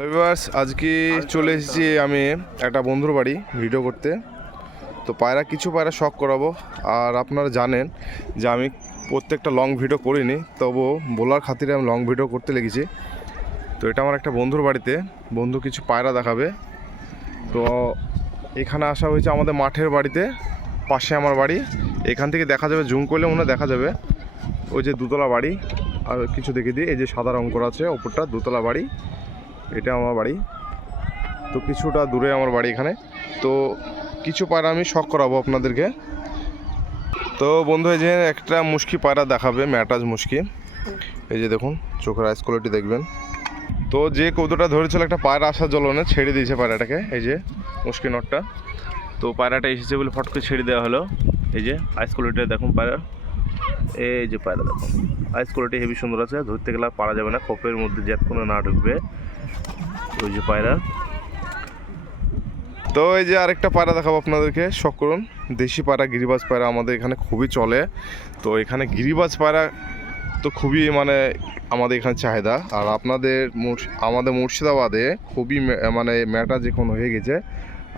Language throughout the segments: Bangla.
ভিউয়ার্স, আজকে চলে এসেছি আমি একটা বন্ধুর বাড়ি ভিডিও করতে। তো কিছু পায়রা শখ করাবো। আর আপনারা জানেন যে আমি প্রত্যেকটা লং ভিডিও করিনি, তবু বলার খাতিরে আমি লং ভিডিও করতে লেগেছি। তো এটা আমার একটা বন্ধুর বাড়িতে, বন্ধু কিছু পায়রা দেখাবে। তো এখানে আসা হয়েছে আমাদের মাঠের বাড়িতে, পাশে আমার বাড়ি। এখান থেকে দেখা যাবে, জুম করলে মনে দেখা যাবে ওই যে দুতলা বাড়ি। আর কিছু দেখে দিই, এই যে সাদা রং করা আছে ওপরটা, দুতলা বাড়ি, এটা আমার বাড়ি। তো কিছুটা দূরে আমার বাড়ি এখানে। তো কিছু পায়রা আমি শখ করাবো আপনাদেরকে। তো বন্ধু, এই যে একটা মুশকি পায়রা দেখাবে, ম্যাটাজ মুশকি। এই যে দেখুন, চোখের আইস কোয়ালিটি দেখবেন। তো যে কৌটোটা ধরেছিল একটা পায়রা আসার জ্বলনে ছেড়ে দিয়েছে পায়রাটাকে, এই যে মুশকি নটটা। তো পায়রাটা এসেছে বলে ফট করে ছেড়ে দেওয়া হলো। এই যে আইস কোয়ালিটি দেখুন পায়রা, এই যে পায়রা দেখুন, আইস কোয়ালিটি হেভি সুন্দর আছে। ধরতে গেলে আর পারা যাবে না, খোপের মধ্যে যতক্ষণে না ঢুকবে। ওই যে পায়রা। তো এই যে আরেকটা পায়রা দেখাবো আপনাদেরকে, শখ করুন। দেশি পায়রা, গিরিবাজ পায়রা আমাদের এখানে খুবই চলে। তো এখানে গিরিবাজ পায়রা তো খুবই আমাদের এখানে চাহিদা। আর আমাদের মুর্শিদাবাদে খুবই মানে ম্যাটাজ এখন হয়ে গেছে।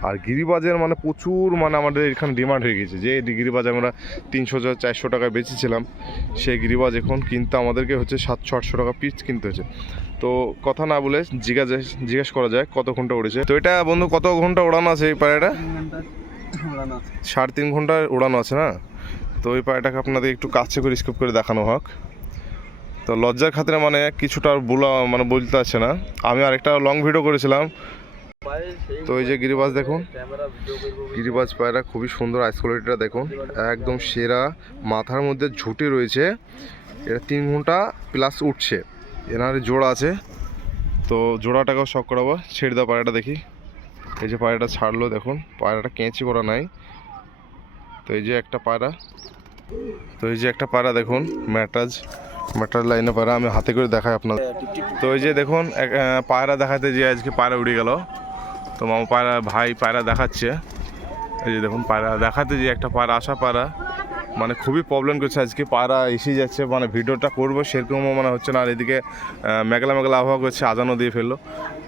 আর গিরিবাজের প্রচুর আমাদের এখানে ডিমান্ড হয়ে গেছে। যে গিরিবাজ আমরা 300-400 টাকায় বেচেছিলাম, সেই গিরিবাজ এখন কিনতে আমাদেরকে হচ্ছে 700-800 টাকা পিস কিনতে হচ্ছে। তো কথা না বলে জিজ্ঞেস করা যায় কত ঘন্টা উড়েছে। তো এটা বন্ধু কত ঘন্টা উড়ানো আছে এই পায়রাটা? 3.5 ঘন্টা উড়ানো আছে না? তো ওই পায়রাটাকে আপনাদের একটু কাছে করে স্কোপ করে দেখানো হোক। তো লজ্জার খাতিরে কিছুটা বলতে আছে না। আমি আরেকটা লং ভিডিও করেছিলাম। তো এই যে গিরিবাজ দেখুন, গিরিবাজ পায়রা খুবই সুন্দর, আইস কোয়ালিটিটা দেখুন একদম সেরা। মাথার মধ্যে ঝুঁটি রয়েছে, এটা 3 ঘন্টা প্লাস উঠছে। এনার জোড়া আছে, তো জোড়াটাকেও শখ করাবো। ছেড়ে দেওয়া পায়রাটা দেখি। এই যে পায়রাটা ছাড়লো দেখুন, পায়রাটা কেঁচি করা নাই। তো এই যে একটা পায়রা, দেখুন ম্যাটাজ লাইনে পায়রা। আমি হাতে করে দেখাই আপনার। তো এই যে দেখুন পায়রা দেখাতে যে আজকে পায়রা উড়ে গেল। তো মামা ভাই পায়রা দেখাচ্ছে। এই যে দেখুন পায়রা দেখাতে যে একটা পায়রা, আসা পায়রা খুবই প্রবলেম করছে আজকে। পায়রা এসে যাচ্ছে, ভিডিওটা করবো সেরকমও হচ্ছে না। আর এদিকে মেঘলা আবহাওয়া করছে, আজানও দিয়ে ফেললো।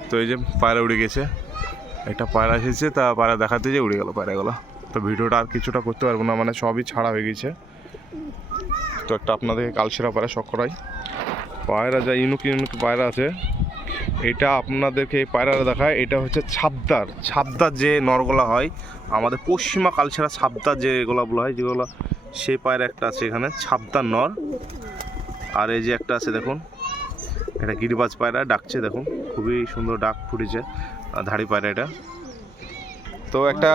তো এই যে পায়রা উড়ে গেছে, একটা পায়রা এসেছে, তা পায়রা দেখাতে যে উড়ে গেল পায়রাগুলো। তো ভিডিওটা আর কিছুটা করতে পারবো না, সবই ছাড়া হয়ে গেছে। তো একটা আপনাদেরকে কালসেরা পায়রা শখ করাই। পায়রা যা ইউনিক পায়রা আছে, এটা আপনাদেরকে এই পায়রাটা দেখায়। এটা হচ্ছে ছাপদার যে নরগোলা হয় আমাদের পশ্চিমা কালসেরা, ছাপদার যে গোলাগুলো হয় যেগুলো, সেই পায়রা একটা আছে এখানে, ছাপদার নর। আর এই যে একটা আছে দেখুন, এটা গিরিবাজ পায়রা, ডাকছে দেখুন, খুবই সুন্দর ডাক ফুটেছে, ধাড়ি পায়রা এটা। তো একটা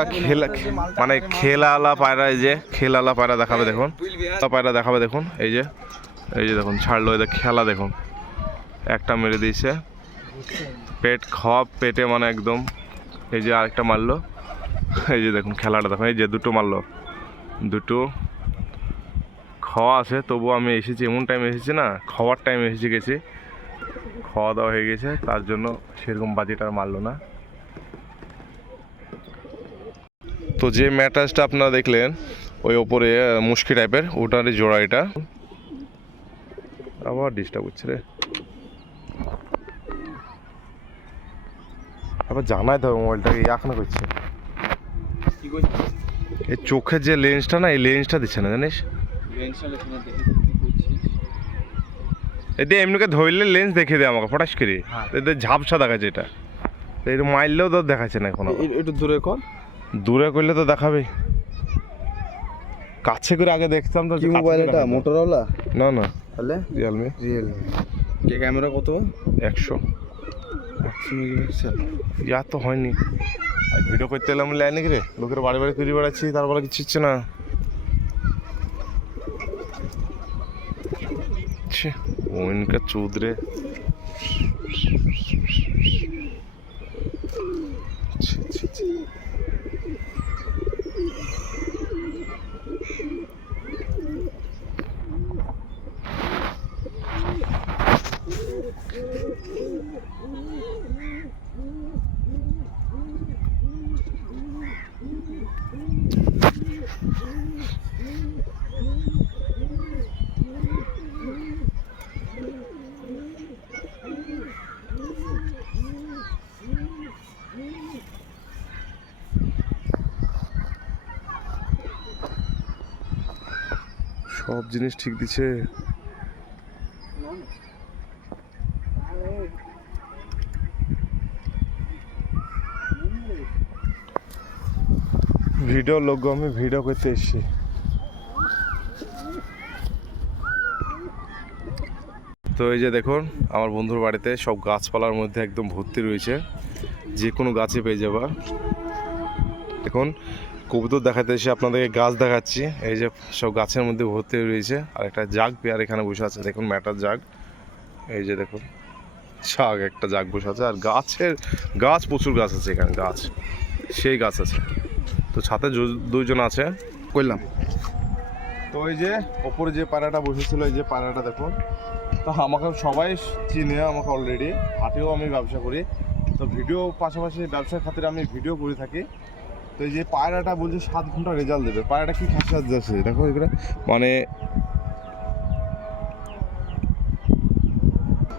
খেলাওয়ালা পায়রা, এই যে খেলাওয়ালা পায়রা দেখাবে দেখুন, এই যে দেখুন ছাড়লো, এদের খেলা দেখুন, একটা মেরে দিয়েছে, পেট খপ পেটে একদম। এই যে আরেকটা মারলো, এই যে দেখুন খেলাটা দেখুন, এই যে দুটো মারলো, দুটো খাওয়া আছে। তবু আমি এসেছি এমন টাইমে এসেছি না, খাওয়ার টাইমে গেছি, খাওয়া দাওয়া হয়ে গেছে, তার জন্য সেরকম বাজিটা মারলো না। তো যে ম্যাটাজটা আপনারা দেখলেন ওই ওপরে মুশকি টাইপের, ওটারই জোড়া এটা। আবার ডিস্টার্ব হচ্ছে রে, আবার জানাই তো মোবাইলটাকে এখনো করছে। এই চোখের যে লেন্সটা না, এই লেন্সটা দিচ্ছে না জানিস। এতে এমনিকে ধরলে লেন্স দেখে দেয় আমাকে ফটাস করে, এতে ঝাপসা দেখাচ্ছে। এটা এটা মারলেও তো দেখাচ্ছে না এখনো। একটু দূরে করলে তো দেখাবে, কাছে করে আগে দেখতাম তো। কি মোবাইল এটা? মোটরোলা? না তাহলে রিয়েলমি। কে ক্যামেরা কত? 100 মেগাপিক্সেল। ইয়া তো হয়নি। আর ভিডিও করতে এলাম লাইনে রে, লোকের বাড়ি ঘুরে বেড়াচ্ছি, তারপরে কিছু হচ্ছে না। ওইনকা চৌধুরী সব জিনিস ঠিক দিচ্ছে। ভিডিও লোক, আমি ভিডিও করতে এসেছি। তো এই যে দেখুন আমার বন্ধুর বাড়িতে সব গাছপালার মধ্যে একদম ভর্তি রয়েছে, যে কোনো গাছে পেয়ে যাবা। দেখুন কবুতর দেখাতে এসে আপনাদেরকে গাছ দেখাচ্ছি। এই যে সব গাছের মধ্যে ভর্তি রয়েছে। আর একটা জাগ পেয়ার এখানে বসে আছে, দেখুন ম্যাটার জাগ। এই যে দেখুন জাগ, একটা জাগ বসে আছে। আর গাছ প্রচুর গাছ আছে এখানে, গাছ সেই গাছ আছে। তো ছাতে দুইজন আছে কইলাম। তো এই যে ওপরে যে পায়রাটা বসেছিল, এই যে পায়রাটা দেখুন। তো আমাকে সবাই চিনে, আমাকে অলরেডি হাটেও আমি ব্যবসা করি। তো ভিডিও পাশাপাশি ব্যবসার খাতিরে আমি ভিডিও করে থাকি। তো এই যে পায়রাটা বলছে 7 ঘন্টা রেজাল্ট দেবে। পায়রাটা কি খাসিয়াত যাচ্ছে দেখো এগুলো, মানে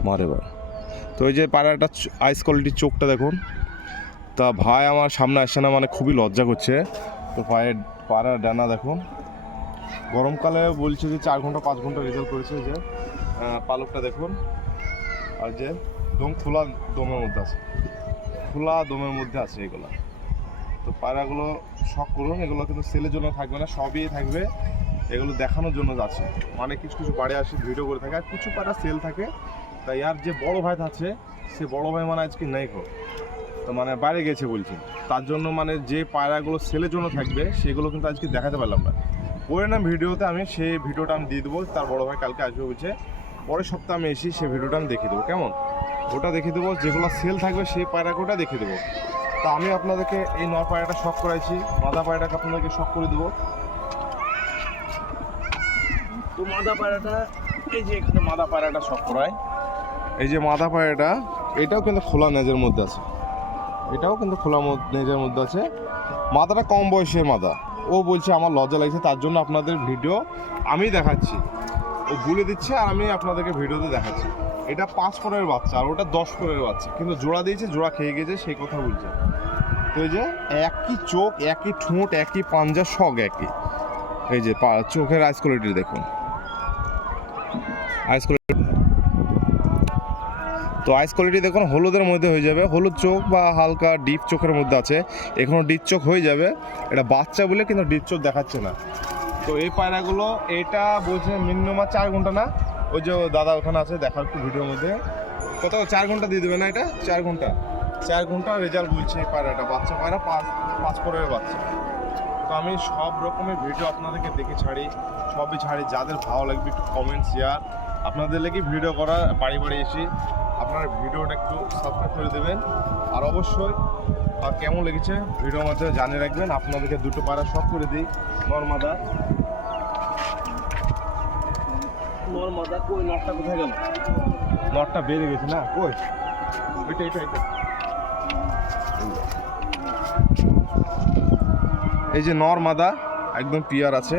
মারে বা। তো এই যে পায়রাটা আইস কোয়ালিটির চোখটা দেখুন। তা ভাই আমার সামনে আসছে না, মানে খুবই লজ্জা করছে। তো পায়রার ডানা দেখুন, গরমকালে বলছে যে 4 ঘন্টা 5 ঘন্টা রেজাল্ট করেছে। যে পালকটা দেখুন, আর যে খোলা দমের মধ্যে আছে, খোলা দমের মধ্যে আছে এগুলো। তো পায়রাগুলো শখ করুন, এগুলো কিন্তু সেলের জন্য থাকবে না, সবই থাকবে এগুলো দেখানোর জন্য যাচ্ছে। মানে কিছু কিছু বাড়ি আসে ভিডিও করে থাকে, আর কিছু পায়রা সেল থাকে। তাই আর যে বড় ভাই আছে, সে বড় ভাই মানে আজকে নেই খো, তো মানে বাইরে গেছে বলছে। তার জন্য মানে যে পায়রাগুলো সেলের জন্য থাকবে সেগুলো কিন্তু আজকে দেখাতে পারলাম না। পরে না ভিডিওতে আমি সেই ভিডিওটা আমি দিয়ে দেবো। তার বড় ভাই কালকে আসবে বলছে, পরের সপ্তাহে আমি এসে সেই ভিডিওটা আমি দেখিয়ে দেবো। কেমন? ওটা দেখিয়ে দেবো, যেগুলো সেল থাকবে সেই পায়রাগুলোটা দেখিয়ে দেবো। তা আমি আপনাদেরকে এই নয় পায়রাটা শখ করাইছি, মাদা পায়রাটাকে আপনাদেরকে শখ করে দেবো। তো মাদা পায়রাটা, এই যে এখানে মাদা পায়রাটা শখ করায়। এই যে মাদা পায়রাটা, এটাও কিন্তু খোলা নেজের মধ্যে আছে, এটাও কিন্তু খোলা নেজের মধ্যে আছে। মাদাটা কম বয়সের মাদা। ও বলছে আমার লজ্জা লাগছে, তার জন্য আপনাদের ভিডিও আমি দেখাচ্ছি। ও বলে দিচ্ছে আর আমি আপনাদেরকে ভিডিওতে দেখাচ্ছি। এটা 5 পরের বাচ্চা আর ওটা 10 পরের বাচ্চা, কিন্তু জোড়া দিয়েছে, জোড়া খেয়ে গেছে, সেই কথা বলছে। তো এই যে একই চোখ, একই ঠোঁট, একই পাঞ্জা, সব একই। এই যে চোখের আইস কোয়ালিটি দেখুন, আইস কোয়ালিটি। তো আইস কোয়ালিটি দেখুন হলুদের মধ্যে হয়ে যাবে, হলুদ চোখ বা হালকা ডিপ চোখের মধ্যে আছে। এখনও ডিপ চোখ হয়ে যাবে, এটা বাচ্চা বলে কিন্তু ডিপ চোখ দেখাচ্ছে না। তো এই পায়রাগুলো, এটা বলছে মিনিমাম 4 ঘন্টা না, ওই যে দাদা ওখানে আছে, দেখা একটু ভিডিওর মধ্যে। কত 4 ঘন্টা দিয়ে দেবে না? এটা 4 ঘন্টা, 4 ঘন্টা রেজাল্ট বলছে এই পায়রাটা। বাচ্চা পায়রা 5 পরের বাচ্চা। তো আমি সব রকমের ভিডিও আপনাদেরকে দেখে ছাড়ি, সবই ছাড়ি। যাদের ভালো লাগবে একটু কমেন্ট, শেয়ার, আপনাদের লেগে ভিডিও করা, বাড়ি বাড়ি এসে আপনার ভিডিওটা একটু সাবস্ক্রাইব করে দেবেন। আর অবশ্যই আর কেমন লেগেছে ভিডিওর মধ্যে জানিয়ে রাখবেন। আপনাদেরকে দুটো পায়রা শখ করে দিই। নর্মাদা কই, নটটা কোথায় গেল? নটটা বেড়ে গেছে না, কই? এটা এই যে নর্মাদা একদম পিয়ার আছে।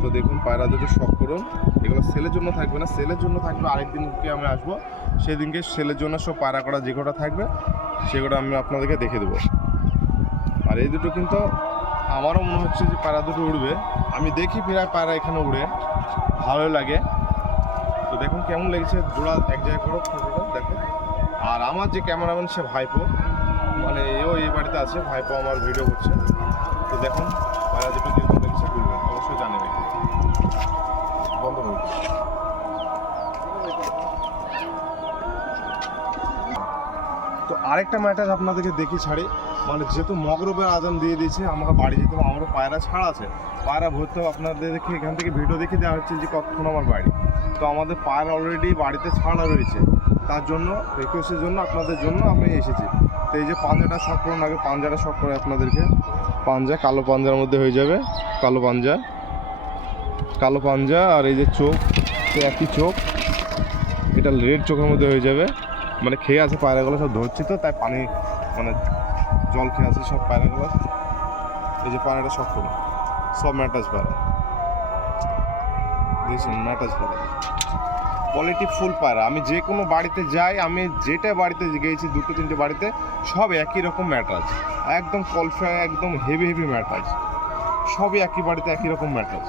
তো দেখুন পায়রা দুটো শখ করুন। এগুলো সেলের জন্য থাকবে না, সেলের জন্য থাকবে আরেকদিনকে আমি আসবো, সেদিনকে সেলের জন্য সব পায়রা করা যে কটা থাকবে সেগুলো আমি আপনাদেরকে দেখে দেবো। আর এই দুটো কিন্তু আমারও মনে হচ্ছে যে পায়রা দুটো উড়বে। আমি দেখি প্রায় পায়রা এখানে উড়ে, ভালোই লাগে। তো দেখুন কেমন লেগেছে, জোড়া এক জায়গায় করো ফটোটা দেখুন। আর আমার যে ক্যামেরাম্যান সে ভাইপো, মানে এও এই বাড়িতে আছে, ভাইপো আমার ভিডিও করছে। তো দেখুন পায়রা দুটো কীরকম লেগেছে বলবেন, অবশ্যই জানাবেন। বন্ধ করুন। তো আরেকটা ম্যাটার আপনাদেরকে দেখি ছাড়ি, মানে যেহেতু মগরবের আজান দিয়ে দিয়েছে, আমাকে বাড়ি যেতে হবে, আমারও পায়রা ছাড়া আছে, পায়রা ভরতে হবে। আপনাদেরকে এখান থেকে ভিডিও দেখে দেওয়া হচ্ছে যে কতক্ষণ আমার বাড়ি। তো আমাদের পায়রা অলরেডি বাড়িতে ছাড়া রয়েছে, তার জন্য রিকোয়েস্টের জন্য আপনাদের জন্য আমি এসেছি। তো এই যে পাঞ্জাটা শখ করুন, আগে পাঞ্জাটা শখ করে আপনাদেরকে। পাঞ্জা কালো পাঞ্জার মধ্যে হয়ে যাবে, কালো পাঞ্জা। আর এই যে চোখ, তো একই চোখ, এটা রেড চোখের মধ্যে হয়ে যাবে। মানে খেয়ে আছে পায়রাগুলো, সব ধরছি তো তাই পানি, মানে জল খেয়ে আছে সব পায়রাগুলো। এই যে পায়রাটা শখ করুন, সব ম্যাটাজ পায়রা দেখছেন, ম্যাটাজ পায়রা, কোয়ালিটি ফুল পায়রা। আমি যে কোনো বাড়িতে যাই, আমি যেটা বাড়িতে গিয়েছি 2-3টে বাড়িতে, সব একই রকম ম্যাটাজ, একদম কলফা, একদম হেভি ম্যাটাজ, সবই একই বাড়িতে একই রকম ম্যাটাজ।